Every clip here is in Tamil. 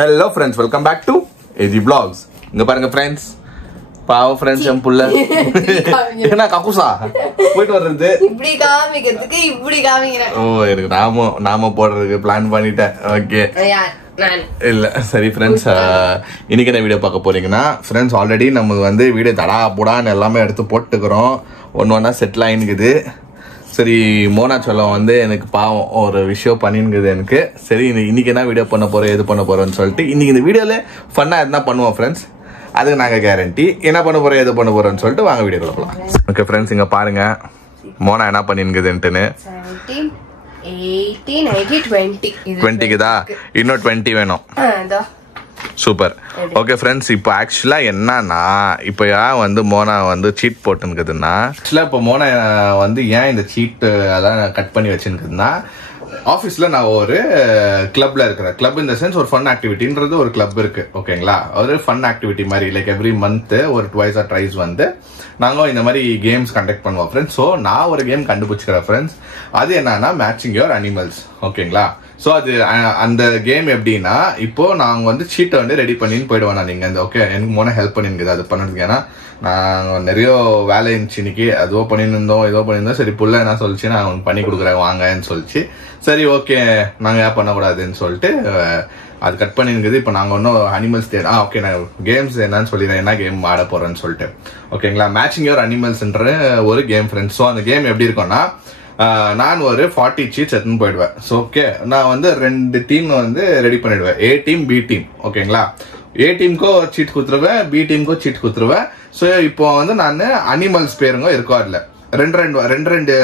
Hello friends, welcome back to AG Vlogs. இங்க பாருங்க friends, பாவ friends என் புள்ள என்ன கக்குசா போயிட்டு வர்றது இப்படி காமிக்கிறதுக்கு இப்படி காமிக்கிறேன். ஓ எனக்கு நாம போடுறதுக்கு பிளான் பண்ணிட்டேன். ஓகே இல்ல சரி ஃப்ரெண்ட்ஸ், இன்னைக்கு என்ன வீடியோ பார்க்க போறீங்கன்னா ஃப்ரெண்ட்ஸ், ஆல்ரெடி நம்ம வந்து வீடியோ தடா போடான்னு எல்லாமே எடுத்து போட்டுக்கிறோம். ஒன்னா செட்டில் ஆயினுக்குது. சரி மோனா சொல்லம் வந்து எனக்கு பாவம் ஒரு விஷயம் பண்ணினுக்குது எனக்கு. சரி இன்னைக்கு என்ன வீடியோ பண்ண போறோம் எது பண்ண போறோம்னு சொல்லிட்டு இன்னைக்கு இந்த வீடியோல ஃபன்னா எதுனா பண்ணுவோம் ஃப்ரெண்ட்ஸ். அதுக்கு நாங்க கேரண்டி என்ன பண்ண போறோம் எது பண்ண போறோம்னு சொல்லிட்டு வாங்க வீடியோ கொடுக்கலாம். ஓகே ஃப்ரெண்ட்ஸ், இங்க பாருங்க மோனா என்ன பண்ணினுக்குதுன்ட்டுன்னு. 18, 20. 20க்குதா? இன்னும் 20 வேணும். சூப்பர். ஓகே ஃப்ரெண்ட்ஸ், இப்போ ஆக்சுவலா என்னன்னா இப்போ ஏன் வந்து மோனா வந்து சீட் போட்டுனுக்குதுன்னா, ஆக்சுவலா இப்போ மோனா வந்து ஏன் இந்த சீட் அதான் கட் பண்ணி வச்சுருக்குதுன்னா, ஆஃபீஸில் நான் ஒரு கிளப்ல இருக்கிறேன். கிளப் இந்த சென்ஸ் ஒரு ஃபன் ஆக்டிவிட்டின்றது ஒரு கிளப் இருக்கு. ஓகேங்களா, ஒரு ஃபன் ஆக்டிவிட்டி மாதிரி லைக் எவ்ரி மந்த் ஒரு ட்வைஸ் ஆர் ட்ரைஸ் வந்து நாங்கள் இந்த மாதிரி கேம்ஸ் கண்டக்ட் பண்ணுவோம் ஃப்ரெண்ட்ஸ். ஸோ நான் ஒரு கேம் கண்டுபிடிச்சிக்கிறேன் ஃப்ரெண்ட்ஸ். அது என்னன்னா மேட்சிங் யுவர் அனிமல்ஸ். ஓகேங்களா, ஸோ அது அந்த கேம் எப்படின்னா, இப்போ நாங்கள் வந்து சீட்டை வந்து ரெடி பண்ணின்னு போயிடுவேன் நான். நீங்கள் இந்த ஓகே எனக்கு மோனா ஹெல்ப் பண்ணிருக்குது அது பண்ணுறதுக்கு. ஏன்னா நாங்கள் நிறைய வேலை இருந்துச்சு இன்னைக்கு. அதுவோ பண்ணியிருந்தோம் ஏதோ பண்ணியிருந்தோம். சரி புள்ள என்ன சொல்லிச்சு, நான் அவனுக்கு பண்ணி கொடுக்குறேன் வாங்கன்னு சொல்லிச்சு. சரி ஓகே நாங்கள் ஏன் பண்ணக்கூடாதுன்னு சொல்லிட்டு அது கட் பண்ணிருக்குது. இப்போ நாங்கள் ஒன்றும் அனிமல்ஸ் ஓகே நான் கேம்ஸ் என்னன்னு சொல்லிடுறேன், என்ன கேம் ஆட போறேன்னு சொல்லிட்டு. ஓகேங்களா, மேட்சிங் யுவர் அனிமல்ஸ்ன்ற ஒரு கேம் ஃப்ரெண்ட்ஸ். ஸோ அந்த கேம் எப்படி இருக்கும்னா, நான் ஒரு 40 சீட்ஸ் எடுத்துன்னு போயிடுவேன். ஸோ ஓகே நான் வந்து 2 டீம் வந்து ரெடி பண்ணிடுவேன், ஏ டீம் பி டீம். ஓகேங்களா, ஏ டீமுக்கோ சீட் குத்துருவேன், பி டீமுக்கோ சீட் குத்துருவேன். ஸோ இப்போ வந்து நான் அனிமல்ஸ் பேருங்க இருக்கோ இல்ல ரெண்டு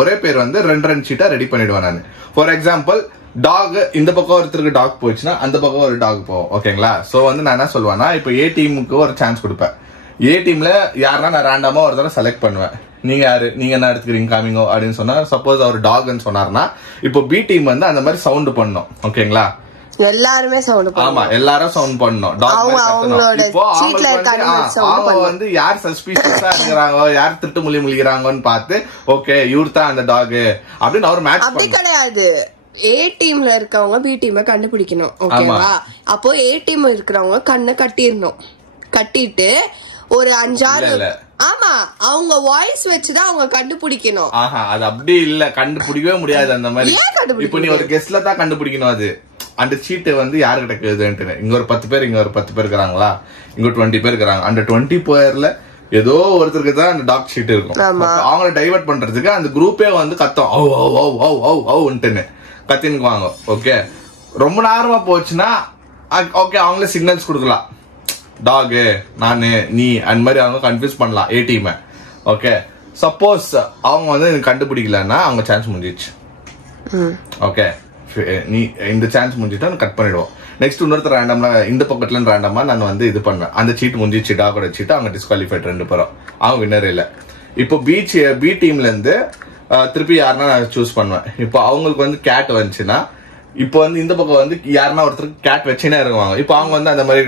ஒரே பேர் வந்து 2 சீட்டா ரெடி பண்ணிடுவேன் நான். ஃபார் எக்ஸாம்பிள் டாக், இந்த பக்கம் ஒருத்தருக்கு டாக் போயிடுச்சுன்னா அந்த பக்கம் ஒரு டாக் போகும். ஓகேங்களா, ஸோ வந்து நான் என்ன சொல்லுவேன்னா, இப்போ ஏ டீமுக்கு ஒரு சான்ஸ் கொடுப்பேன். ஏ டீம்ல யாருன்னா நான் ரேண்டமா ஒருத்தர செலக்ட் பண்ணுவேன். நீங்க யாரு, நீங்க என்ன எடுத்துக்கிறீங்க காமிங்கோ அப்படின்னு சொன்னா, சப்போஸ் அவர் டாக்னு சொன்னார்னா இப்போ பி டீம் வந்து அந்த மாதிரி சவுண்ட் பண்ணணும். ஓகேங்களா, எல்லாருமே சவுண்ட் பண்ணணும். ஆமா எல்லாரும் சவுண்ட் பண்ணணும். இப்போ அவங்க வந்து யார் சஸ்பீஷியஸா இருக்கிறாங்க, யார் திட்டு முழிக்கிறாங்கன்னு பார்த்து ஓகே இவர் தான் அந்த டாக் அப்படின்னு அவர் மேட்ச் அப்படி கிடையாது. ஏ டீம்ல இருக்கவங்க பி டீமை கண்டுபிடிக்கணும். ஓகேவா, அப்போ ஏ டீம் இருக்கிறவங்க கண்ணை கட்டிடணும். கட்டிட்டு ஒரு 5-6 ஆமா அவங்க வாய்ஸ் வச்சுதான் அவங்க கண்டுபிடிக்கணும். அது அப்படி இல்ல, கண்டுபிடிக்கவே முடியாது அந்த மாதிரி. இப்போ நீ ஒரு கெஸ்ட்ல தான் கண்டுபிடிக்கணும். அது அந்த சீட்டு வந்து யாருக்கிட்ட இருக்குதுன்ட்டு இங்க ஒரு 10 பேர், இங்க ஒரு 10 பேர் இருக்கிறாங்கங்களா, இங்க 20 பேர் இருக்கிறாங்க. அந்த 20 பேர்ல ஏதோ ஒருத்தருக்கு தான் அந்த டாக் ஷீட் இருக்கும். அவங்களை டைவர்ட் பண்றதுக்கு அந்த குரூப்பே வந்து கத்தம் ஓன்ட்டுன்னு கத்தினுக்குவாங்க. ஓகே ரொம்ப நேரமா போச்சுன்னா ஓகே அவங்களே சிக்னல்ஸ் கொடுக்கலாம், டாகு நானு நீ அந்த மாதிரி அவங்க கன்ஃபியூஸ் பண்ணலாம் ஏ டீமை. ஓகே சப்போஸ் அவங்க வந்து கண்டுபிடிக்கலன்னா அவங்க சான்ஸ் முடிஞ்சிச்சு. ஓகே நீ இந்த சான்ஸ் முடிஞ்சிட்டா கட் பண்ணிடுவோம். நெக்ஸ்ட் இன்னொருத்தர் ரேண்டம்ல இந்த பக்கத்துல ரேண்டமா நான் வந்து இது பண்ணுவேன். அந்த சீட் முடிஞ்சிச்சு, டாகோட சீட், அவங்க டிஸ்குவாலிஃபைட் 2 பேரும், அவங்க வின்னர் இல்ல. இப்போ பி டீம்ல இருந்து திருப்பி யாருன்னா நான் சூஸ் பண்ணுவேன். இப்போ அவங்களுக்கு வந்து கேட் வந்துச்சுன்னா, இப்போ வந்து இந்த பக்கம் வந்து யாருன்னா ஒருத்தருக்கு கேட் வச்சுனே இருக்குவாங்க. இப்போ அவங்க வந்து அந்த மாதிரி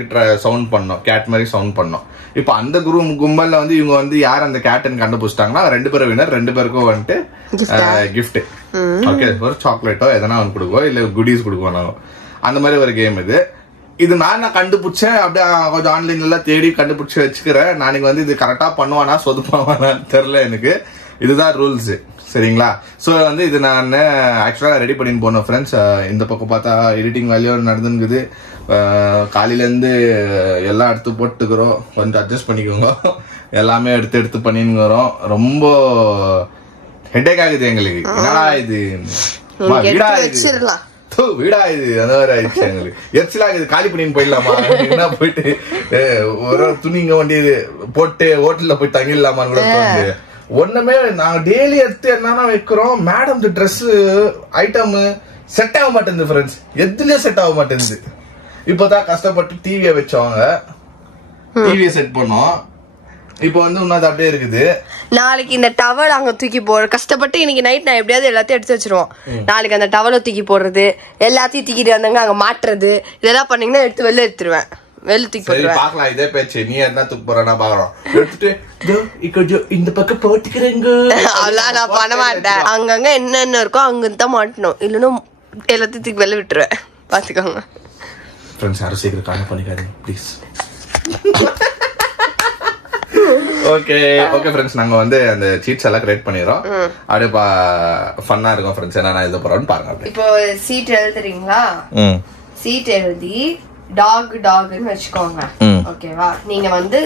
சவுண்ட் பண்ணணும், கேட் மாதிரி சவுண்ட் பண்ணணும். இப்போ அந்த கும்பல்ல வந்து இவங்க வந்து யார் அந்த கேட்டன் கண்டுபிடிச்சிட்டாங்கன்னா 2 பேரும் வினர், 2 பேருக்கும் வந்துட்டு கிஃப்ட். ஓகே ஒரு சாக்லேட்டோ எதனா ஒன்று கொடுக்குவோம், இல்ல குடீஸ் கொடுக்குவோம் நாங்க. அந்த மாதிரி ஒரு கேம் இது நான் கண்டுபிடிச்சேன். அப்படியே கொஞ்சம் ஆன்லைன்ல எல்லாம் தேடி கண்டுபிடிச்சு வச்சுக்கிறேன். நாளைக்கு வந்து இது கரெக்டா பண்ணுவானா சொதுப்பாவானா தெரியல எனக்கு. இதுதான் ரூல்ஸ் சரிங்களா. ஸோ வந்து இது நான் ஆக்சுவலாக ரெடி பண்ணின்னு போனோம் ஃப்ரெண்ட்ஸ். இந்த பக்கம் பார்த்தா எடிட்டிங் வேலையும் நடந்துங்குது. காலையிலேருந்து எல்லாம் எடுத்து போட்டுக்கிறோம், கொஞ்சம் அட்ஜஸ்ட் பண்ணிக்கோங்க. எல்லாமே எடுத்து பண்ணிங்கிறோம். ரொம்ப ஹெட்டேக் ஆகுது எங்களுக்கு. என்னடா இது வீடா இது அந்த மாதிரி ஆயிடுச்சு எங்களுக்கு. எரிச்சலா இருக்குது, காலி பண்ணின்னு போயிடலாமா என்ன, போயிட்டு ஒரு துணிங்க வண்டி போட்டு ஹோட்டல்ல போய் தங்கிடலாமான்னு கூட தோணுது. ஒண்ணுமே நாங்க டெய்லி எடுத்து என்னன்னா வைக்கிறோம். மேடம் ட்ரெஸ் ஐட்டம் செட் ஆக மாட்டேங்குது ஃப்ரெண்ட்ஸ், எதுலயும் செட் ஆக மாட்டேங்குது. இப்பதான் கஷ்டப்பட்டு டிவியை வச்சவங்க டிவியை செட் பண்ணோம். இப்போ வந்து இன்னும் அப்படியே இருக்குது. நாளைக்கு இந்த டவல் அங்க தூக்கி போடுற கஷ்டப்பட்டு இன்னைக்கு நைட் நான் எப்படியாவது எல்லாத்தையும் எடுத்து வச்சிருவோம். நாளைக்கு அந்த டவலை தூக்கி போடுறது, எல்லாத்தையும் தூக்கிட்டு வந்தாங்க அங்க மாட்டுறது, இதெல்லாம் பண்ணீங்கன்னா எடுத்து வெளில எடுத்துருவேன். பாக்கலாம் இதே பேச்சு. நீ என்ன தூக்கு போறா பாக்குறோம், எடுத்துட்டு இந்த பக்கம் போட்டுக்கிறேங்க. அதெல்லாம் நான் பண்ண மாட்டேன். அங்கங்க என்னென்ன இருக்கோ அங்க தான் மாட்டணும், இல்லைன்னா எல்லாத்தையும் தூக்கி வெளில விட்டுருவேன். பாத்துக்கோங்க. ஃப்ரெண்ட்ஸ் யாரும் சீக்கிரம் கால் பண்ணிக்காதீங்க ப்ளீஸ். ஓகே ஃப்ரெண்ட்ஸ், நாங்க வந்து அந்த சீட்ஸ் எல்லாம் கிரியேட் பண்ணிடுறோம். அப்படியே ஃபன்னா இருக்கும் ஃப்ரெண்ட்ஸ். என்ன எழுத போறோம்னு பாருங்க. இப்போ சீட் எழுதுறீங்களா? சீட் எழுதி டாக்னு வச்சுக்கோங்க. ஓகேவா? நீங்க வந்து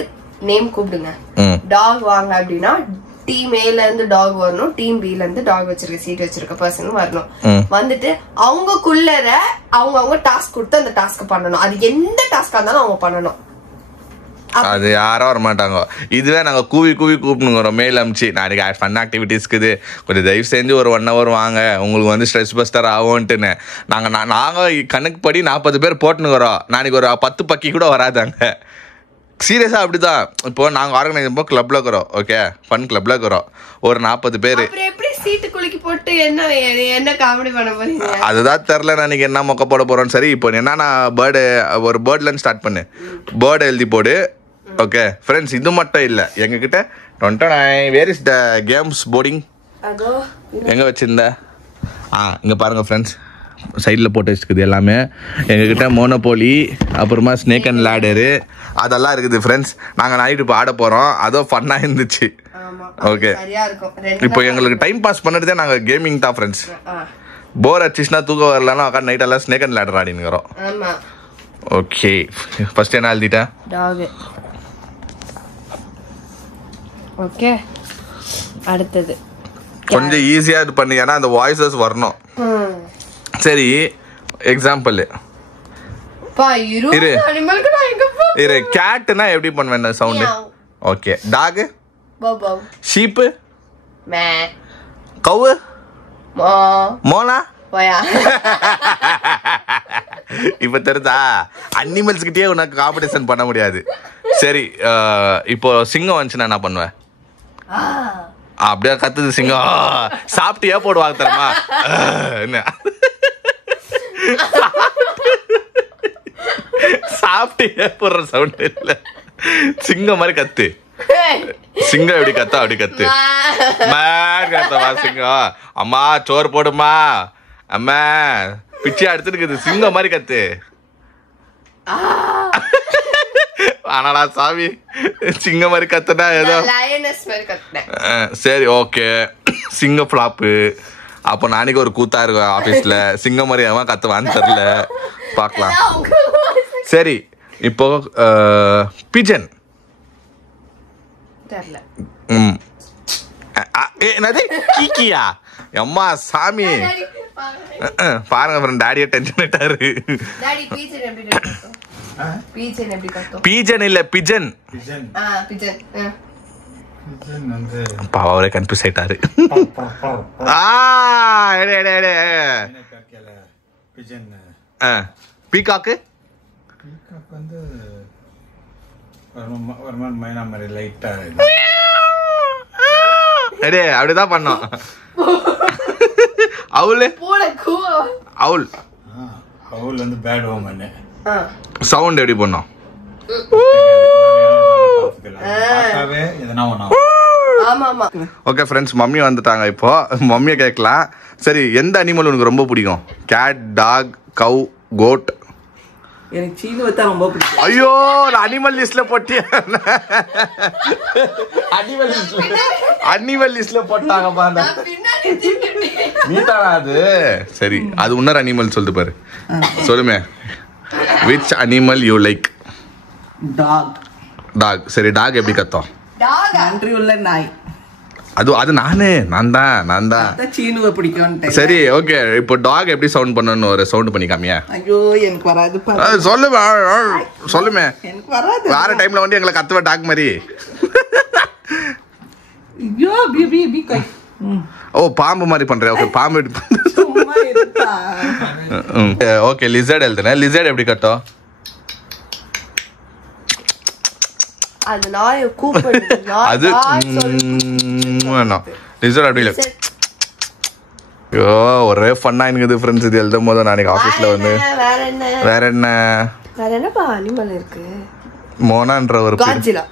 நேம் கூப்பிடுங்க. டாக் வாங்க அப்படின்னா டீம் ஏல இருந்து டாக் வரணும், டீம் பில இருந்து டாக் வச்சிருக்க சீட் வச்சிருக்க பர்சன் வரணும். வந்துட்டு அவங்கக்குள்ளர அவங்க டாஸ்க் கொடுத்து அந்த டாஸ்க் பண்ணணும். அது எந்த டாஸ்கா இருந்தாலும் அவங்க பண்ணணும். அது யாரும் வர மாட்டாங்க. இதுவே நாங்க கூவி கூப்பிடுங்க மெயில் அனுப்பிச்சு, நாளைக்கு ஃபன் ஆக்டிவிட்டிஸ்க்குது கொஞ்சம் தயவு செஞ்சு ஒரு 1 hour வாங்க, உங்களுக்கு வந்து ஸ்ட்ரெஸ் பஸ்டர் ஆகும்ட்டுன்னு நாங்க கணக்கு படி 40 பேர் போட்டுனுக்குறோம். நாளைக்கு ஒரு 10 பக்கி கூட வராதாங்க. சீரியஸா அப்படிதான். இப்போ நாங்க ஆர்கனைஸ் பண்ணி கிளப்ல இருக்கிறோம். ஓகே, ஃபன் கிளப்ல இருக்கிறோம். ஒரு 40 பேர். சீட்டு குலுக்கி போட்டு என்ன காமெடி பண்ண போறீங்க? அதுதான் தெரியல நாளைக்கு என்ன மொக்க போட போறோம். சரி, இப்போ என்னன்னா ஒரு பேர்ட்ல ஸ்டார்ட் பண்ணு. பேர்டு எழுதி போடு. ஓகே ஃப்ரெண்ட்ஸ், இது மட்டும் இல்ல, எங்க கிட்ட 29 where is the games boarding எங்க வச்சிருந்த இங்க பாருங்க ஃப்ரெண்ட்ஸ், சைடில் போட்டு வச்சுக்குது எல்லாமே. எங்ககிட்ட மோனோபோலி, அப்புறமா ஸ்னேக் அண்ட் லேடரு அதெல்லாம் இருக்குது ஃப்ரெண்ட்ஸ். நாங்கள் நைட்டு இப்போ ஆட போகிறோம். அதுவும் ஃபன்னாக இருந்துச்சு. ஓகே, இப்போ எங்களுக்கு டைம் பாஸ் பண்ணுறதே நாங்கள் கேமிங் தான் ஃப்ரெண்ட்ஸ். போர் அடிச்சுன்னா தூக்கம் வரலன்னா உட்காந்து நைட் எல்லாம் ஸ்னேக் அண்ட் லேடர் ஆடினுக்கிறோம். ஓகே, ஃபர்ஸ்ட் என்ன எழுதிட்டேன்? டாக். ஓகே, அடுத்தது கொஞ்சம் ஈஸியாக இது பண்ணி, ஏன்னா அந்த வாய்ஸஸ் வரணும். சரி, எக்ஸாம்பிள் இரு. கேட்னா எப்படி பண்ணுவேன் சவுண்ட்? ஓகே, டாக், ஷீப், கவு, மோனா. இப்ப தெரிஞ்சா அனிமல்ஸ் கிட்டே உனக்கு காம்படிஷன் பண்ண முடியாது. சரி, இப்போ சிங்கம் வந்துச்சுன்னா என்ன பண்ணுவேன்? அப்படியே கத்துது சிங்கம். சாப்பிட்டியா போடுவாங்க தெரியுமா? என்ன சாப்பிட்டியா போடுற சவுண்ட் இல்ல, சிங்கம் மாதிரி கத்து. சிங்கம் எப்படி கத்தா அப்படி கத்து. கத்தவா சிங்கம். அம்மா சோறு போடுமா, அம்மா பிச்சை எடுத்துட்டு சிங்கம் மாதிரி கத்து. ஆனாடா சாமி, சிங்கம் மாதிரி கத்துனா ஏதோ. சரி, ஓகே, சிங்க ஃபிளாப்பு. அப்போ நாளைக்கு ஒரு கூத்தா இருக்கும் ஆபீஸ்ல. சிங்கம் மாதிரி அவன் கத்துவான்னு தெரியல, பார்க்கலாம். சரி, இப்போ பிஜன். என்னது கீக்கியா? அம்மா சாமி, பாருங்க ஃப்ரெண்ட், டாடியே டென்ஷன் ஆயிட்டாரு. பீஜன் இல்ல, பிஜன். அவரே கன்ஃபியூஸ் ஆயிட்டாரு. பீகாக்கு வந்து அப்படிதான் பண்ணோம். அவுல் வந்து பேட் ஓமன். சவுண்ட் எப்படி பண்ணோம்? ஓகே ஃப்ரெண்ட்ஸ், மம்மி வந்துட்டாங்க. இப்போ மம்மியை கேட்கலாம். சரி, எந்த அனிமல் உனக்கு ரொம்ப பிடிக்கும்? கேட், டாக், கவ், கோட்? எனக்கு சீனு வத்தா ரொம்ப பிடிக்கும். ஐயோ, அனிமல் லிஸ்ட்ல போட்டியா? அனிமல் லிஸ்ட்ல போட்டாங்க பாருங்க. நீதானா அது? சரி, அது இன்னொரு அனிமல் சொல்லிட்டு பாரு. சொல்லுமே, which animal you like? Dog. சரி, டாக் எப்படி கத்தோம்? நன்றி உள்ள நாய். அது நான் தான் சீனுவை பிடிக்கும். சரி, ஓகே, இப்போ டாக் எப்படி சவுண்ட் பண்ணனும் ஒரு சவுண்ட் பண்ணி காமியா? ஐயோ, எனக்கு வராது. சொல்லுமே, எனக்கு வராது. வேற டைம்ல வந்து எங்களை கத்துவ டாக் மாதிரி. ஐயோ, பி கை. ஓ, பாம்பு மாதிரி பண்றேன். ஓகே, பாம்பு சும்மா இருப்பா. ஓகே, லிசர்ட் எழுதுனேன். லிசர்ட் எப்படி கத்தோம்? அது நாய் கூப்பிடுது. அது வேணாம், லிசர்ட் அப்படி இல்ல. ஐயோ, ஒரே ஃபன்னா இருக்குது ஃப்ரெண்ட்ஸ். இது எழுதும் போது நாளைக்கு ஆபீஸ்ல வந்து வேற என்னப்பா அனிமல் இருக்கு? மோனான்ற ஒரு காட்சிலா.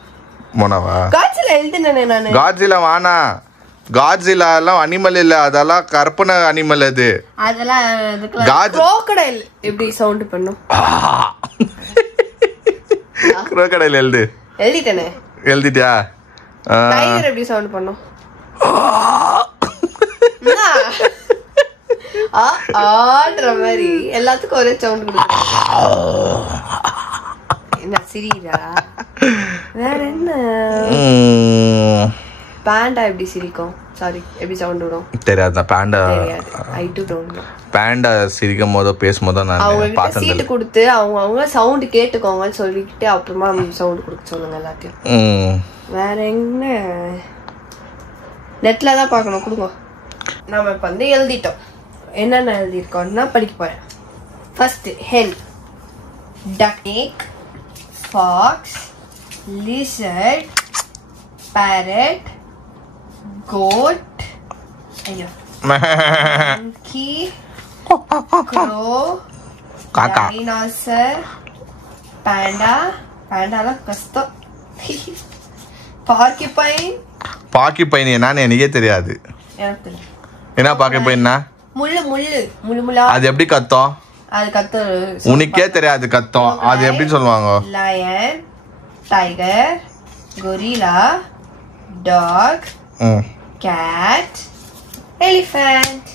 மோனாவா? காட்சிலா எழுதுனேனே நானு. காட்சிலா வானா, காட்ஸில்லா எல்லாம் அனிமல் இல்ல, அதெல்லாம் கற்பனை அனிமல். அது அதெல்லாம் crocodile எப்படி சவுண்ட் பண்ணும்? crocodile எழுதிட்டேனே. எழுதிட்டியா? டைகர் எப்படி சவுண்ட் பண்ணும்? ஆடுற மாதிரி எல்லாத்துக்கும் ஒரே சவுண்ட் கொடுக்கும். என்ன சிரிடா? வேற என்ன? பாண்டா எப்படி சிரிக்கும்? சாரி, எப்படி சவுண்ட் விடும்? தெரியாது. பாண்டா ஐ டு டோன்ட் நோ. பாண்டா சிரிக்கும் போதோ பேசும்போதோ நான் பார்த்தேன். சீட்டு கொடுத்து அவங்க சவுண்ட் கேட்டுக்கோங்கன்னு சொல்லிட்டு அப்புறமா சவுண்ட் கொடுக்க சொல்லுங்க எல்லாத்தையும். வேற என்ன? நெட்ல தான் பார்க்கணும். கொடுங்க. நாம இப்ப வந்து எழுதிட்டோம். என்னென்ன எழுதியிருக்கோம்னா படிக்க போறேன். First hen, duck, fox, lizard, parrot, goat, monkey, crow, dinosaur, panda, pandaலாம் கஷ்டம். பாக்கிப்பைன் என்னன்னு எனக்கே தெரியாது. என்ன பாக்கிப்பைன்னா? முள்ளு. அது எப்படி கத்தும்? அது கத்தும். உனக்கே தெரியாது கத்தும். அது எப்படி சொல்லுவாங்க? Lion, tiger, gorilla, dog, cat, elephant.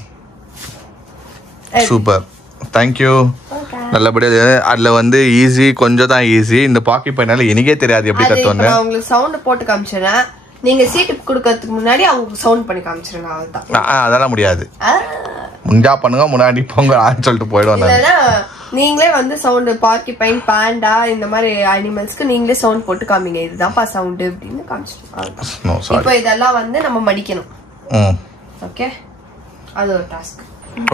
Super, thank you. நல்லபடியா. அதுல வந்து ஈஸி, கொஞ்சம் தான் ஈஸி. இந்த பாக்கிப்பைனால எனக்கே தெரியாது எப்படி கத்துவாங்க. நான் உங்களுக்கு சவுண்ட் போட்டு காமிச்சேன். நீங்க சீட்டு கொடுக்கறதுக்கு முன்னாடி அவங்க சவுண்ட் பண்ணி காமிச்சிருங்க. அவ்வளவுதான். அதெல்லாம் முடியாது. முஞ்சா பண்ணுங்க, முன்னாடி போங்க சொல்லிட்டு போயிடுவாங்க. நீங்களே வந்து சவுண்ட் பாக்கிப்பைன், பாண்டா இந்த மாதிரி அனிமல்ஸ்க்கு நீங்களே சவுண்ட் போட்டு காமிங்க. இதுதான்ப்பா சவுண்ட் அப்படின்னு காமிச்சிருக்கோம். இப்போ இதெல்லாம் வந்து நம்ம மடிக்கணும். ஓகே, அது ஒரு டாஸ்க்.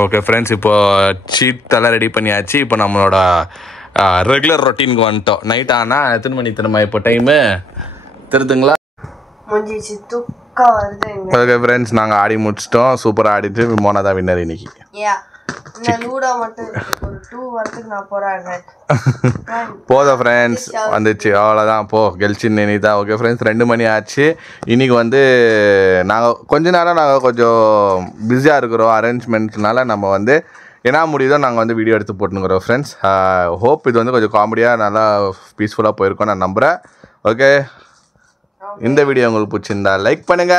ஓகே ஃப்ரெண்ட்ஸ், இப்போ சீட் எல்லாம் ரெடி பண்ணியாச்சு. இப்போ நம்மளோட ரெகுலர் ரொட்டீனுக்கு வந்துட்டோம். நைட் ஆனா எத்தனை மணி திரும்ப இப்போ டைமு தெரியுதுங்களா? முடிஞ்சிச்சு, தூக்கம் வருது. ஓகே ஃப்ரெண்ட்ஸ், நாங்கள் ஆடி முடிச்சிட்டோம். சூப்பராக ஆடிட்டு மோனா தான் வின்னர் இன்னைக்கு. லூடோ மட்டும் ஒரு 2 வாரத்துக்கு நான் போராடுறேன். போதும் ஃப்ரெண்ட்ஸ், வந்துச்சு அவ்வளோதான். போ கெல்ச்சின்னு நினைத்தா. ஓகே ஃப்ரெண்ட்ஸ், 2 மணி ஆச்சு. இன்னைக்கு வந்து நாங்கள் கொஞ்ச நேரம் கொஞ்சம் பிஸியாக இருக்கிறோம். அரேஞ்ச்மெண்ட்ஸ்னால நம்ம வந்து என்ன முடியுதோ நாங்கள் வந்து வீடியோ எடுத்து போட்டுனுக்குறோம் ஃப்ரெண்ட்ஸ். ஹோப் இது வந்து கொஞ்சம் காமெடியாக நல்லா பீஸ்ஃபுல்லாக போயிருக்கோம் நான் நம்புகிறேன். ஓகே, இந்த வீடியோ உங்களுக்கு பிடிச்சிருந்தா லைக் பண்ணுங்க,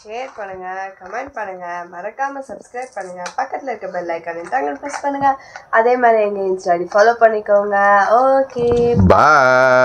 ஷேர் பண்ணுங்க, கமெண்ட் பண்ணுங்க, மறக்காம சப்ஸ்கிரைப் பண்ணுங்க, பக்கத்துல இருக்க பெல் ஐகானை டங்கல் பிரஸ் பண்ணுங்க. அதே மாதிரி எங்க இன்ஸ்டா ஐடி ஃபாலோ பண்ணிக்கோங்க. ஓகே, பாய்.